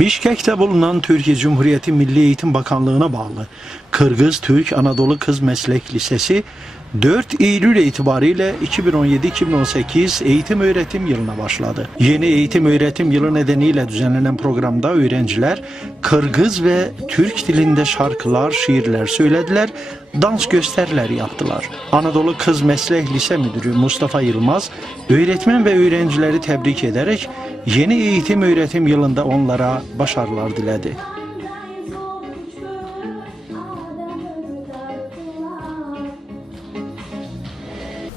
Bişkek'te bulunan Türkiye Cumhuriyeti Milli Eğitim Bakanlığı'na bağlı Kırgız Türk Anadolu Kız Meslek Lisesi 4 Eylül itibariyle 2017-2018 eğitim öğretim yılına başladı. Yeni eğitim öğretim yılı nedeniyle düzenlenen programda öğrenciler Kırgız ve Türk dilinde şarkılar, şiirler söylediler, dans gösterileri yaptılar. Anadolu Kız Meslek Lise Müdürü Mustafa Yılmaz, öğretmen ve öğrencileri tebrik ederek yeni eğitim öğretim yılında onlara başarılar diledi.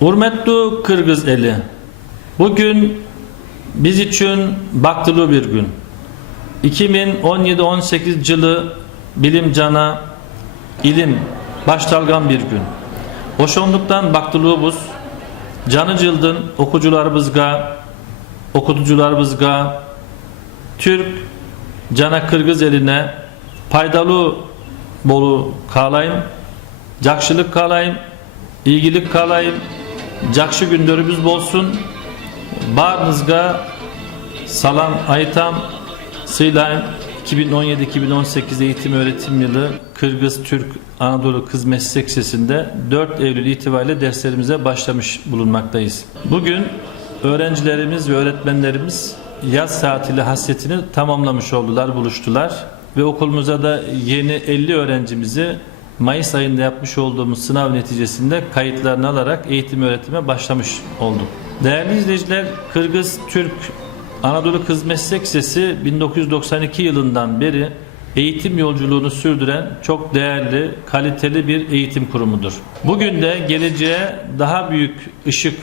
Hürmetli Kırgız eli, bugün biz için baktılı bir gün. 2017-18 yılı bilim cana, ilim baştalgan bir gün. Hoşonluktan baktılığımız, canı cıldın okutucularımızga, Türk cana Kırgız eline paydalı bolu kalayım, jakşılık kalayım, ilgilik kalayım, jakşı günlerimiz bolsun, barınızga salam aytam, sıylayım. 2017-2018 eğitim öğretim yılı Kırgız Türk Anadolu Kız Meslek Lisesi'nde 4 Eylül itibariyle derslerimize başlamış bulunmaktayız. Bugün öğrencilerimiz ve öğretmenlerimiz yaz tatili hasretini tamamlamış oldular, buluştular ve okulumuza da yeni 50 öğrencimizi Mayıs ayında yapmış olduğumuz sınav neticesinde kayıtlarını alarak eğitim öğretime başlamış olduk. Değerli izleyiciler, Kırgız Türk Anadolu Kız Meslek Lisesi 1992 yılından beri eğitim yolculuğunu sürdüren çok değerli, kaliteli bir eğitim kurumudur. Bugün de geleceğe daha büyük ışık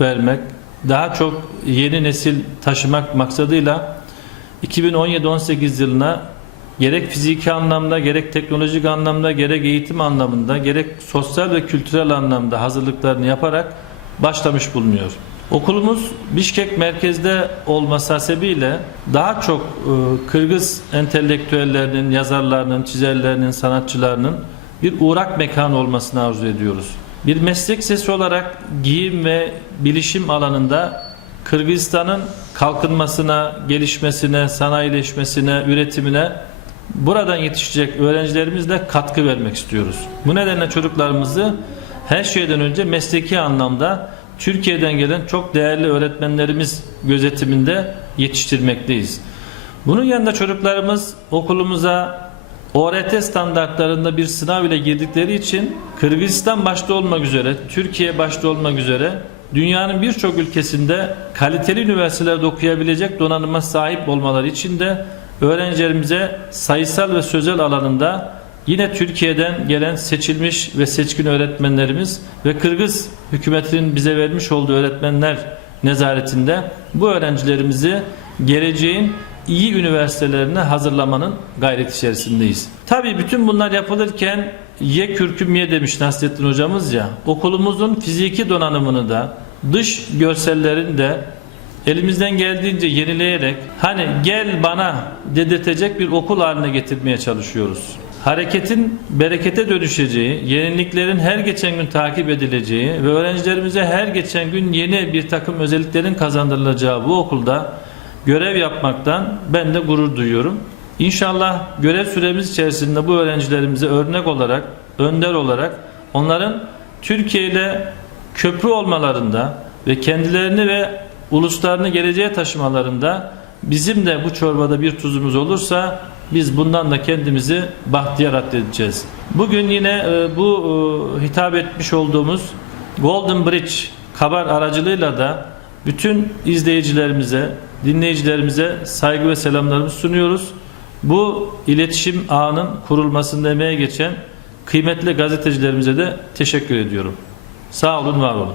vermek, daha çok yeni nesil taşımak maksadıyla 2017-18 yılına gerek fiziki anlamda, gerek teknolojik anlamda, gerek eğitim anlamında, gerek sosyal ve kültürel anlamda hazırlıklarını yaparak başlamış bulunuyor. Okulumuz Bişkek merkezde olması hasebiyle daha çok Kırgız entelektüellerinin, yazarlarının, çizerlerinin, sanatçılarının bir uğrak mekanı olmasını arzu ediyoruz. Bir meslek lisesi olarak giyim ve bilişim alanında Kırgızistan'ın kalkınmasına, gelişmesine, sanayileşmesine, üretimine buradan yetişecek öğrencilerimizle katkı vermek istiyoruz. Bu nedenle çocuklarımızı her şeyden önce mesleki anlamda Türkiye'den gelen çok değerli öğretmenlerimiz gözetiminde yetiştirmekteyiz. Bunun yanında çocuklarımız okulumuza ORT standartlarında bir sınav ile girdikleri için Kırgızistan başta olmak üzere, Türkiye başta olmak üzere dünyanın birçok ülkesinde kaliteli üniversitelerde okuyabilecek donanıma sahip olmaları için de öğrencilerimize sayısal ve sözel alanında yine Türkiye'den gelen seçilmiş ve seçkin öğretmenlerimiz ve Kırgız hükümetinin bize vermiş olduğu öğretmenler nezaretinde bu öğrencilerimizi geleceğin iyi üniversitelerine hazırlamanın gayret içerisindeyiz. Tabii bütün bunlar yapılırken ye kürküm ye demiş Nasrettin hocamız ya, okulumuzun fiziki donanımını da dış görsellerini de elimizden geldiğince yenileyerek hani gel bana dedirtecek bir okul haline getirmeye çalışıyoruz. Hareketin berekete dönüşeceği, yeniliklerin her geçen gün takip edileceği ve öğrencilerimize her geçen gün yeni bir takım özelliklerin kazandırılacağı bu okulda görev yapmaktan ben de gurur duyuyorum. İnşallah görev süremiz içerisinde bu öğrencilerimize örnek olarak, önder olarak onların Türkiye ile köprü olmalarında ve kendilerini ve uluslarını geleceğe taşımalarında bizim de bu çorbada bir tuzumuz olursa biz bundan da kendimizi bahtiyar addedeceğiz. Bugün yine bu hitap etmiş olduğumuz Golden Bridge haber aracılığıyla da bütün izleyicilerimize, dinleyicilerimize saygı ve selamlarımızı sunuyoruz. Bu iletişim ağının kurulmasında emeğe geçen kıymetli gazetecilerimize de teşekkür ediyorum. Sağ olun, var olun.